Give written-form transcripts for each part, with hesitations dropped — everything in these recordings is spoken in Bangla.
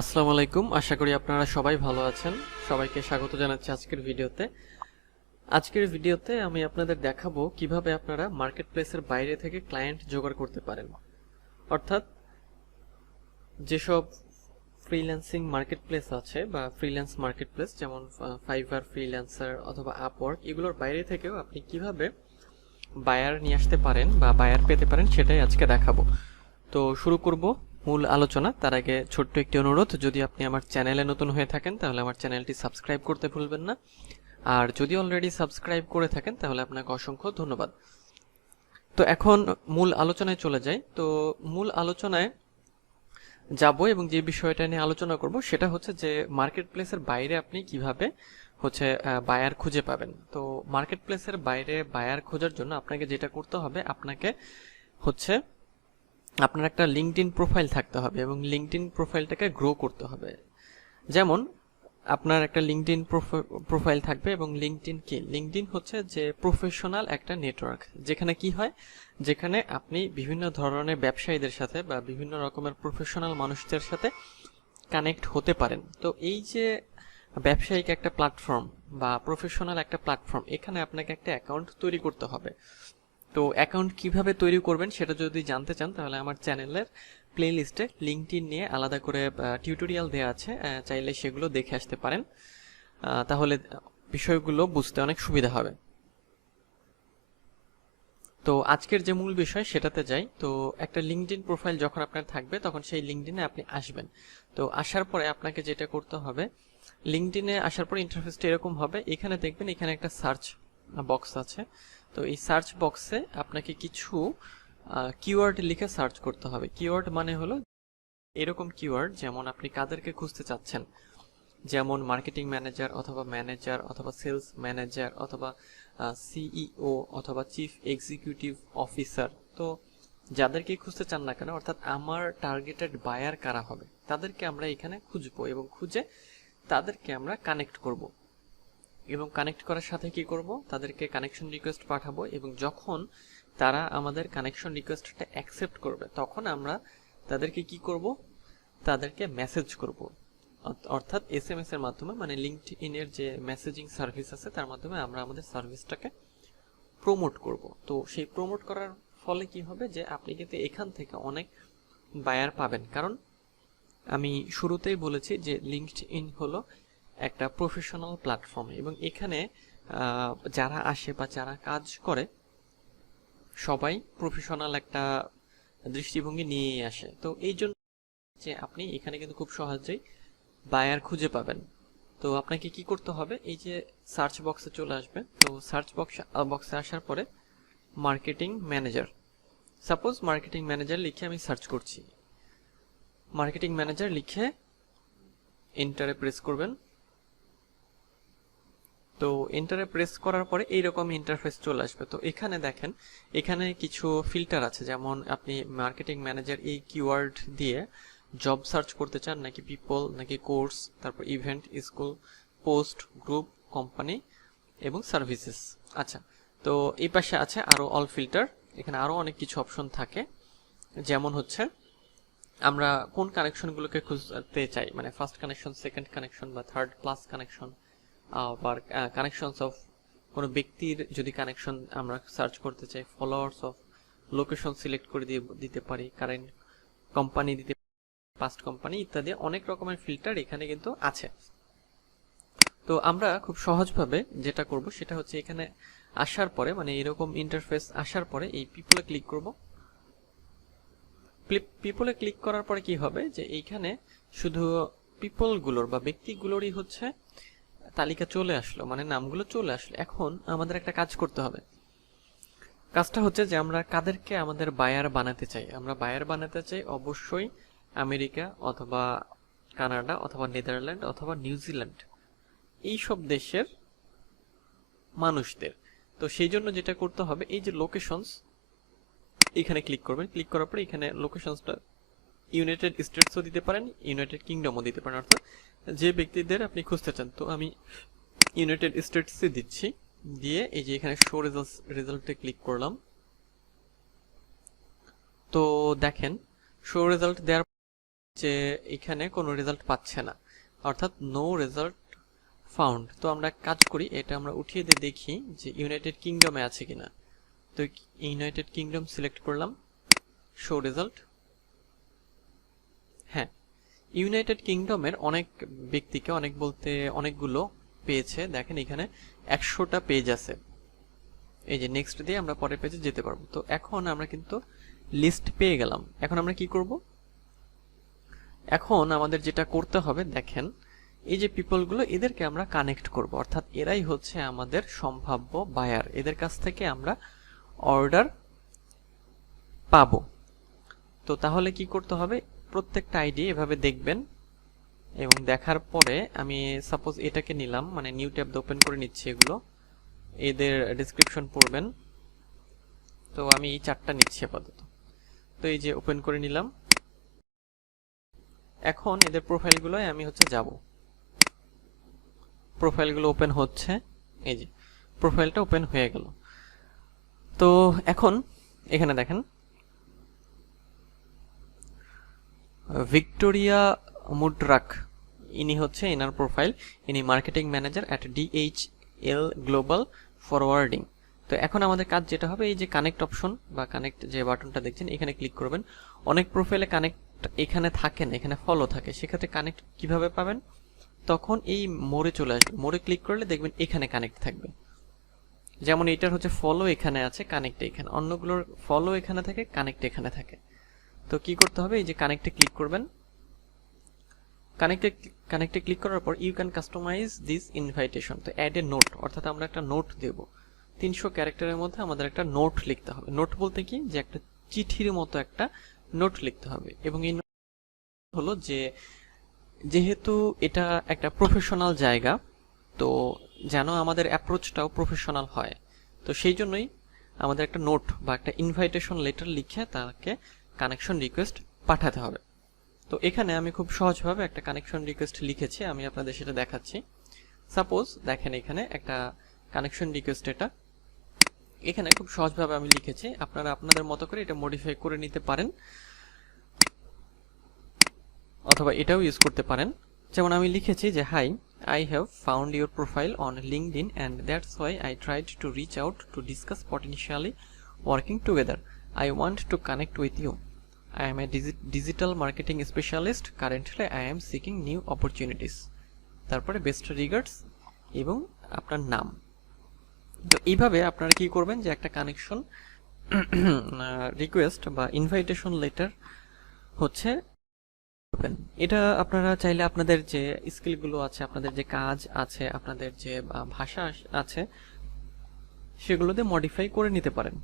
আসসালামু আলাইকুম, আশা করি আপনারা সবাই ভালো আছেন। সবাইকে স্বাগত জানাচ্ছি আজকের ভিডিওতে আমি আপনাদের দেখাবো কিভাবে আপনারা মার্কেট প্লেসের বাইরে থেকে ক্লায়েন্ট জোগাড় করতে পারেন। অর্থাৎ যেসব ফ্রিল্যান্সিং মার্কেট প্লেস আছে বা ফ্রিল্যান্স মার্কেট প্লেস যেমন ফাইবার, ফ্রিল্যান্সার অথবা আপওয়ার্ক, এগুলোর বাইরে থেকেও আপনি কিভাবে বায়ার নিয়ে আসতে পারেন বা বায়ার পেতে পারেন সেটাই আজকে দেখাবো। তো শুরু করব মূল আলোচনা। তার আগে ছোট্ট একটি অনুরোধ, যদি আপনি আমার চ্যানেলে নতুন হয়ে থাকেন তাহলে আমার চ্যানেলটি সাবস্ক্রাইব করতে ভুলবেন না, আর যদি অলরেডি সাবস্ক্রাইব করে থাকেন তাহলে আপনাকে অসংখ্য ধন্যবাদ। তো এখন মূল আলোচনায় চলে যাই। তো মূল আলোচনায় যাব এবং যে বিষয়টা নিয়ে আলোচনা করব সেটা হচ্ছে যে মার্কেট প্লেসের বাইরে আপনি কিভাবে বায়ার খুঁজে পাবেন। তো মার্কেট প্লেসের বাইরে বায়ার খোঁজার জন্য আপনাকে যেটা করতে হবে, আপনাকে হচ্ছে আপনার একটা লিঙ্কডইন প্রোফাইল থাকতে হবে এবং লিঙ্কডইন প্রোফাইলটাকে গ্রো করতে হবে। যেমন আপনার একটা লিঙ্কডইন প্রোফাইল থাকবে এবং লিঙ্কডইন কি? লিঙ্কডইন হচ্ছে যে প্রফেশনাল একটা নেটওয়ার্ক, যেখানে কি হয়, যেখানে আপনি বিভিন্ন ধরনের ব্যবসায়ীদের সাথে বা বিভিন্ন রকমের প্রফেশনাল মানুষদের সাথে কানেক্ট হতে পারেন। তো এই যে ব্যবসায়িক একটা প্ল্যাটফর্ম বা প্রফেশনাল একটা প্ল্যাটফর্ম, এখানে আপনাকে একটা অ্যাকাউন্ট তৈরি করতে হবে। তো অ্যাকাউন্ট কিভাবে তৈরি করবেন সেটা যদি জানতে চান তাহলে আমার চ্যানেলের প্লে লিস্টে লিঙ্কডইন নিয়ে আলাদা করে টিউটোরিয়াল দেওয়া আছে, চাইলে সেগুলো দেখে আসতে পারেন। তাহলে বিষয়গুলো বুঝতে অনেক সুবিধা হবে। তো আজকের যে মূল বিষয় সেটাতে যাই। তো একটা লিঙ্কডইন প্রোফাইল যখন আপনার থাকবে তখন সেই লিঙ্কডইনে আপনি আসবেন। তো আসার পরে আপনাকে যেটা করতে হবে, লিঙ্কডইনে আসার পর ইন্টারফেসটা এরকম হবে। এখানে দেখবেন এখানে একটা সার্চ বক্স আছে। তো এই সার্চ বক্সে আপনাকে কিছু কিওয়ার্ড লিখে সার্চ করতে হবে। কিওয়ার্ড মানে হলো এরকম কিওয়ার্ড, যেমন আপনি কাদেরকে খুঁজতে চাচ্ছেন, যেমন ম্যানেজার অথবা সেলস ম্যানেজার অথবা সিইও অথবা চিফ এক্সিকিউটিভ অফিসার। তো যাদেরকে খুঁজতে চান না কেন, অর্থাৎ আমার টার্গেটেড বায়ার কারা হবে তাদেরকে আমরা এখানে খুঁজবো এবং খুঁজে তাদেরকে আমরা কানেক্ট করব এবং কানেক্ট করার সাথে কি করব, তাদেরকে কানেকশন রিকোয়েস্ট পাঠাবো এবং যখন তারা আমাদের কানেকশন রিকোয়েস্টটা অ্যাকসেপ্ট করবে তখন আমরা তাদেরকে কি করব, তাদেরকে মেসেজ করব। অর্থাৎ এসএমএস এর মাধ্যমে, মানে লিঙ্কডইন এর যে মেসেজিং সার্ভিস আছে তার মাধ্যমে আমরা আমাদের সার্ভিসটাকে প্রমোট করব। তো সেই প্রমোট করার ফলে কি হবে, যে আপনি কিন্তু এখান থেকে অনেক বায়ার পাবেন। কারণ আমি শুরুতেই বলেছি যে লিঙ্কডইন হলো একটা প্রফেশনাল প্ল্যাটফর্ম এবং এখানে যারা আসে বা যারা কাজ করে সবাই প্রফেশনাল একটা দৃষ্টিভঙ্গি নিয়েই আসে। তো এই জন্য যে আপনি এখানে কিন্তু খুব সহজেই বায়ার খুঁজে পাবেন। তো আপনাকে কি করতে হবে, এই যে সার্চ বক্সে চলে আসবে। তো সার্চ বক্সে আসার পরে marketing manager, suppose marketing manager লিখে আমি সার্চ করছি। মার্কেটিং ম্যানেজার লিখে এন্টারে প্রেস করবেন। তো এন্টারে প্রেস করার পরে এইরকম ইন্টারফেস চলে আসবে। তো এখানে দেখেন, এখানে কিছু ফিল্টার আছে, যেমন আপনি মার্কেটিং ম্যানেজার এই কিওয়ার্ড দিয়ে জব সার্চ করতে চান, নাকি পিপল, নাকি কোর্স, তারপর event, school, post, group, company এবং সার্ভিসেস। আচ্ছা, তো এই পাশে আছে আরো অল ফিল্টার। এখানে আরো অনেক কিছু অপশন থাকে, যেমন হচ্ছে আমরা কোন কানেকশনগুলোকে খুঁজতে চাই, মানে ফার্স্ট কানেকশন, সেকেন্ড কানেকশন বা থার্ড প্লাস কানেকশন, আবার কানেকশনস অফ কোনো ব্যক্তির যদি কানেকশন আমরা সার্চ করতে চাই, ফলোয়ার্স অফ, লোকেশন সিলেক্ট করে দিতে পারি, কারেন্ট কোম্পানি দিতে, পাস্ট কোম্পানি ইত্যাদি অনেক রকমের ফিল্টার এখানে কিন্তু আছে। তো আমরা খুব সহজভাবে যেটা করব সেটা হচ্ছে এখানে আসার পরে, মানে এরকম ইন্টারফেস আসার পরে এই পিপলে ক্লিক করব। পিপলে ক্লিক করার পরে কি হবে, যে এইখানে শুধু পিপলগুলোর বা ব্যক্তিগুলোরই হচ্ছে তালিকা চলে আসলো, মানে নামগুলো চলে আসলো। এখন আমাদের একটা কাজ করতে হবে। কাজটা হচ্ছে যে আমরা কাদেরকে আমাদের বায়ার বানাতে চাই। আমরা বায়ার বানাতে চাই অবশ্যই আমেরিকা অথবা কানাডা অথবা নেদারল্যান্ড অথবা নিউজিল্যান্ড, এই সব দেশের মানুষদের। তো সেই জন্য যেটা করতে হবে, এই যে লোকেশনস, এখানে ক্লিক করবেন। ক্লিক করার পরে এখানে লোকেশনসটা ইউনাইটেড স্টেটসও দিতে পারেন, ইউনাইটেড কিংডমও দিতে পারেন, অর্থাৎ যে ব্যক্তিদের আপনি খুঁজতে চান। তো আমি ইউনাইটেড স্টেটসে দিচ্ছি, দিয়ে এই যে এখানে শো রেজাল্টে ক্লিক করলাম। তো দেখেন শো রেজাল্ট দেওয়ার যে এখানে কোনো রেজাল্ট পাচ্ছে না, অর্থাৎ নো রেজাল্ট ফাউন্ড। তো আমরা কাজ করি, এটা আমরা উঠিয়ে দিয়ে দেখি যে ইউনাইটেড কিংডমে আছে কিনা। তো ইউনাইটেড কিংডম সিলেক্ট করলাম, শো রেজাল্ট। হ্যাঁ, ইউনাইটেড কিংডমের অনেক ব্যক্তিকে, অনেক বলতে অনেকগুলো পেয়েছে। দেখেন এখানে 100টা পেজ আছে। এই যে নেক্সট দিয়ে আমরা পরের পেজে যেতে পারবো। তো এখন আমরা কিন্তু লিস্ট পেয়ে গেলাম। এখন আমরা কি করব? এখন আমাদের যেটা করতে হবে, দেখেন এই যে পিপলগুলো, এদেরকে আমরা কানেক্ট করব, অর্থাৎ এরাই হচ্ছে আমাদের সম্ভাব্য বায়ার। এদের কাছ থেকে আমরা অর্ডার পাবো। তো তাহলে কি করতে হবে? প্রত্যেকটা আইডি এভাবে দেখবেন এবং দেখার পরে আমি সাপোজ এটাকে নিলাম, মানে নিউ ট্যাব ওপেন করে নিচ্ছি। এগুলো এদের ডেসক্রিপশন পড়বেন। তো আমি এই 4টা নিচ্ছি আপাতত। তো এই যে ওপেন করে নিলাম। এখন এদের প্রোফাইলগুলোয় আমি হচ্ছে যাব। প্রোফাইলগুলো ওপেন হচ্ছে, এই যে প্রোফাইলটা ওপেন হয়ে গেল। তো এখন এখানে দেখেন ভিক্টোরিয়া মুডরাক, ইনি হচ্ছে এনার প্রোফাইল। ইনি marketing manager at DHL global forwarding. তো এখন আমাদের কাজ যেটা হবে, এই যে কানেক্ট অপশন বা কানেক্ট যে বাটনটা দেখছেন, এখানে ক্লিক করবেন। অনেক প্রোফাইলে কানেক্ট এখানে থাকে না, এখানে ফলো থাকে। সেক্ষেত্রে কানেক্ট কিভাবে পাবেন? তখন এই মোড়ে চলে আসবে। মোড়ে ক্লিক করলে দেখবেন এখানে কানেক্ট থাকবে। যেমন এটার হচ্ছে ফলো এখানে আছে, কানেক্ট এখানে। অন্যগুলোর ফলো এখানে থাকে, কানেক্ট এখানে থাকে। তো কি করতে হবে? এই যে কানেক্টে ক্লিক করবেন। কানেক্টে ক্লিক করার পর you can customize this invitation. তো অ্যাড এ নোট, অর্থাৎ আমরা একটা নোট দেব। 300 ক্যারেক্টারের মধ্যে আমাদের একটা নোট লিখতে হবে। নোট বলতে কি, যে একটা চিঠির মতো একটা নোট লিখতে হবে। এবং এই নোট হলো যে, যেহেতু এটা একটা প্রফেশনাল জায়গা, তো যেন আমাদের অ্যাপ্রোচটাও প্রফেশনাল হয়, তো সেই জন্যই আমাদের একটা নোট বা একটা ইনভাইটেশন লেটার লিখে তাকে কানেকশন রিকোয়েস্ট পাঠাতে হবে। তো এখানে আমি খুব সহজভাবে একটা কানেকশন রিকোয়েস্ট লিখেছি, আমি আপনাদের সেটা দেখাচ্ছি। সাপোজ দেখেন এখানে একটা কানেকশন রিকোয়েস্ট, এটা এখানে খুব সহজভাবে আমি লিখেছি। আপনারা আপনাদের মতো করে এটা মডিফাই করে নিতে পারেন, অথবা এটাও ইউজ করতে পারেন। যেমন আমি লিখেছি যে, high, I have found your profile on LinkedIn and that's why I tried to reach out to discuss potentially working together. I want to connect with you. I am a digital marketing specialist. Currently I am seeking new opportunities. তারপরে বেস্ট রিগার্ডস এবং আপনার নাম। তো এইভাবে আপনারা কি করবেন, যে একটা কানেকশন রিকোয়েস্ট বা ইনভাইটেশন লেটার হচ্ছে এটা আপনারা চাইলে আপনাদের যে স্কিলগুলো আছে, আপনাদের যে কাজ আছে, আপনাদের যে ভাষা আছে, সেগুলোতে মডিফাই করে নিতে পারেন।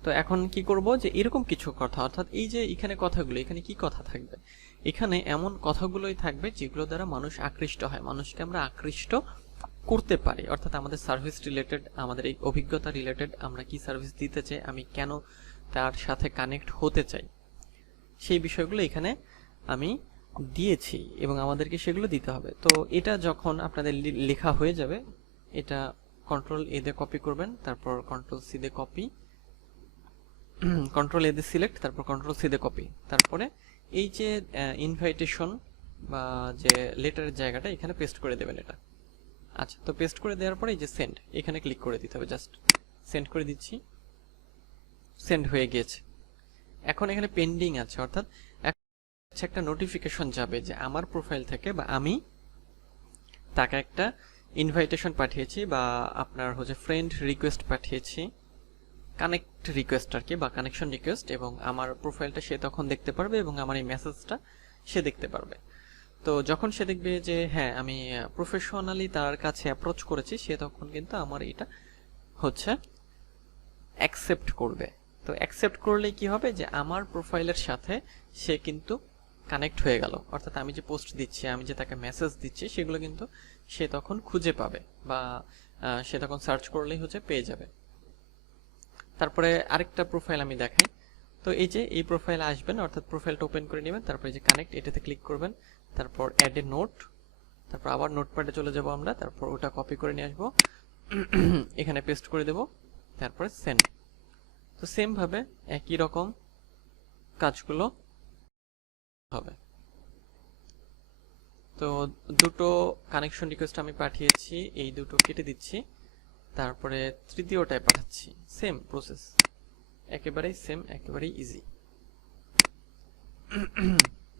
তো এখন কি করব, যে এরকম কিছু কথা, অর্থাৎ এই যে এখানে কথাগুলো, এখানে কি কথা থাকবে? এখানে এমন কথাগুলোই থাকবে যেগুলো দ্বারা মানুষ আকৃষ্ট হয়, মানুষকে আমরা আকৃষ্ট করতে পারি। অর্থাৎ আমাদের সার্ভিস রিলেটেড, আমাদের এই অভিজ্ঞতা রিলেটেড, আমরা কি সার্ভিস দিতে চাই, আমি কেন তার সাথে কানেক্ট হতে চাই, সেই বিষয়গুলো এখানে আমি দিয়েছি এবং আমাদেরকে সেগুলো দিতে হবে। তো এটা যখন আপনাদের লেখা হয়ে যাবে, এটা কন্ট্রোল এ দিয়ে কপি করবেন, তারপর কন্ট্রোল সি দিয়ে কপি, কন্ট্রোল এ দিয়ে সিলেক্ট, তারপর কন্ট্রোল সি দিয়ে কপি। তারপরে এই যে ইনভাইটেশন বা যে লেটারের জায়গাটা, এখানে পেস্ট করে দেবেন এটা। আচ্ছা, তো পেস্ট করে দেওয়ার পরে এই যে সেন্ড, এখানে ক্লিক করে দিতে হবে। জাস্ট সেন্ড করে দিচ্ছি, সেন্ড হয়ে গিয়েছে। এখন এখানে পেন্ডিং আছে, অর্থাৎ একটা নোটিফিকেশন যাবে যে আমার প্রোফাইল থেকে, বা আমি তাকে একটা ইনভাইটেশন পাঠিয়েছি, বা আপনার হচ্ছে ফ্রেন্ড রিকোয়েস্ট পাঠিয়েছি, কানেক্ট রিকোয়েস্ট আর কি, বা কানেকশন রিকোয়েস্ট, এবং আমার প্রোফাইলটা সে তখন দেখতে পারবে এবং আমার এই মেসেজটা সে দেখতে পারবে। তো যখন সে দেখবে যে হ্যাঁ আমি প্রফেশনালি তার কাছে অ্যাপ্রোচ করেছি, সে তখন কিন্তু আমার এটা হচ্ছে অ্যাকসেপ্ট করবে। তো অ্যাকসেপ্ট করলে কি হবে, যে আমার প্রোফাইলের সাথে সে কিন্তু কানেক্ট হয়ে গেল। অর্থাৎ আমি যে পোস্ট দিচ্ছি, আমি যে তাকে মেসেজ দিচ্ছি, সেগুলো কিন্তু সে তখন খুঁজে পাবে, বা সে তখন সার্চ করলেই হচ্ছে পেয়ে যাবে। তারপরে আরেকটা প্রোফাইল আমি দেখাই। তো এই যে এই প্রোফাইলে আসবেন, অর্থাৎ প্রোফাইলটা ওপেন করে নেবেন, তারপরে যে কানেক্ট, এটাতে ক্লিক করবেন, তারপর অ্যাড এ নোট, তারপর আবার নোটপ্যাডে চলে যাব আমরা, তারপর ওটা কপি করে নিয়ে আসবো, এখানে পেস্ট করে দেব, তারপরে সেন্ড। তো সেম ভাবে একই রকম কাজগুলো হবে। তো দুটো কানেকশন রিকোয়েস্ট আমি পাঠিয়েছি, এই দুটো কেটে দিচ্ছি, তারপরে তৃতীয়টায় পাঠাচ্ছি। সেম প্রসেস, একেবারেই সেম, একেবারেই ইজি।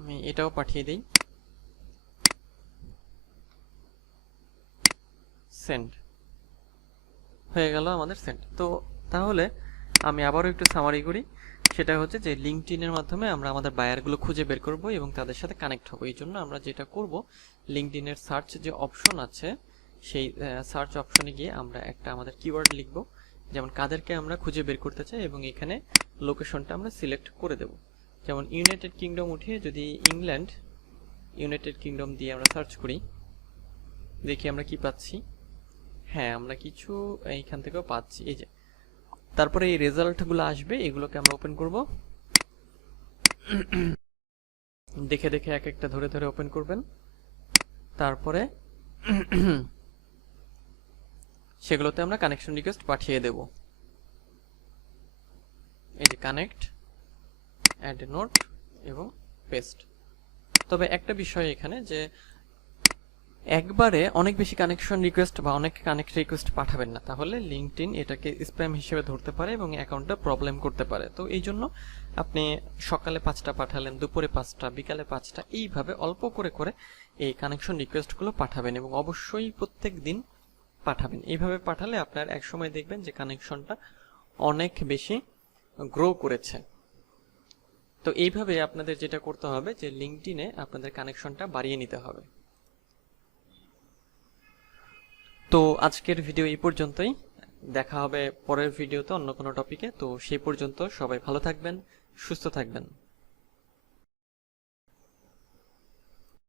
আমি এটাও পাঠিয়ে দিই, সেন্ড হয়ে গেল আমাদের সেন্ড। তো তাহলে আমি আবারও একটু সামারি করি, সেটা হচ্ছে যে লিঙ্কডইনের মাধ্যমে আমরা আমাদের বায়ারগুলো খুঁজে বের করব এবং তাদের সাথে কানেক্ট হব। এই জন্য আমরা যেটা করব, লিঙ্কডইনের সার্চ যে অপশন আছে, সেই সার্চ অপশনে গিয়ে আমরা একটা আমাদের কিওয়ার্ড লিখব, যেমন কাদেরকে আমরা খুঁজে বের করতে চাই, এবং এখানে লোকেশনটা আমরা সিলেক্ট করে দেব। যেমন ইউনাইটেড কিংডম উঠিয়ে যদি ইংল্যান্ড, ইউনাইটেড কিংডম দিয়ে আমরা সার্চ করি, দেখি আমরা কি পাচ্ছি। হ্যাঁ, আমরা কিছু এইখান থেকেও পাচ্ছি। এই যে তারপরে এই রেজাল্টগুলো আসবে, এগুলোকে আমরা ওপেন করব। দেখে দেখে এক একটা ধরে ধরে ওপেন করবেন, তারপরে সেগুলোতে আমরা কানেকশন রিকোয়েস্ট পাঠিয়ে দেব। এই যে কানেক্ট, অ্যাড এ নোট এবং পেস্ট। তবে একটা বিষয় এখানে, যে একবারে অনেক বেশি কানেকশন রিকোয়েস্ট বা অনেক কানেক্ট রিকোয়েস্ট পাঠাবেন না, তাহলে লিঙ্কডইন এটাকে স্প্যাম হিসেবে ধরতে পারে এবং অ্যাকাউন্টটা প্রবলেম করতে পারে। তো এই জন্য আপনি সকালে 5টা পাঠালেন, দুপুরে 5টা, বিকালে 5টা, এইভাবে অল্প করে করে এই কানেকশন রিকোয়েস্টগুলো পাঠাবেন এবং অবশ্যই প্রত্যেক দিন পাঠাবেন। এইভাবে পাঠালে আপনার এক সময় দেখবেন যে কানেকশনটা অনেক বেশি গ্রো করেছে। তো এইভাবে আপনাদের যেটা করতে হবে, যে লিঙ্কডইনে আপনাদের কানেকশনটা বাড়িয়ে নিতে হবে। তো আজকের ভিডিও এই পর্যন্তই, দেখা হবে পরের ভিডিওতে অন্য কোনো টপিকে। তো সেই পর্যন্ত সবাই ভালো থাকবেন, সুস্থ থাকবেন।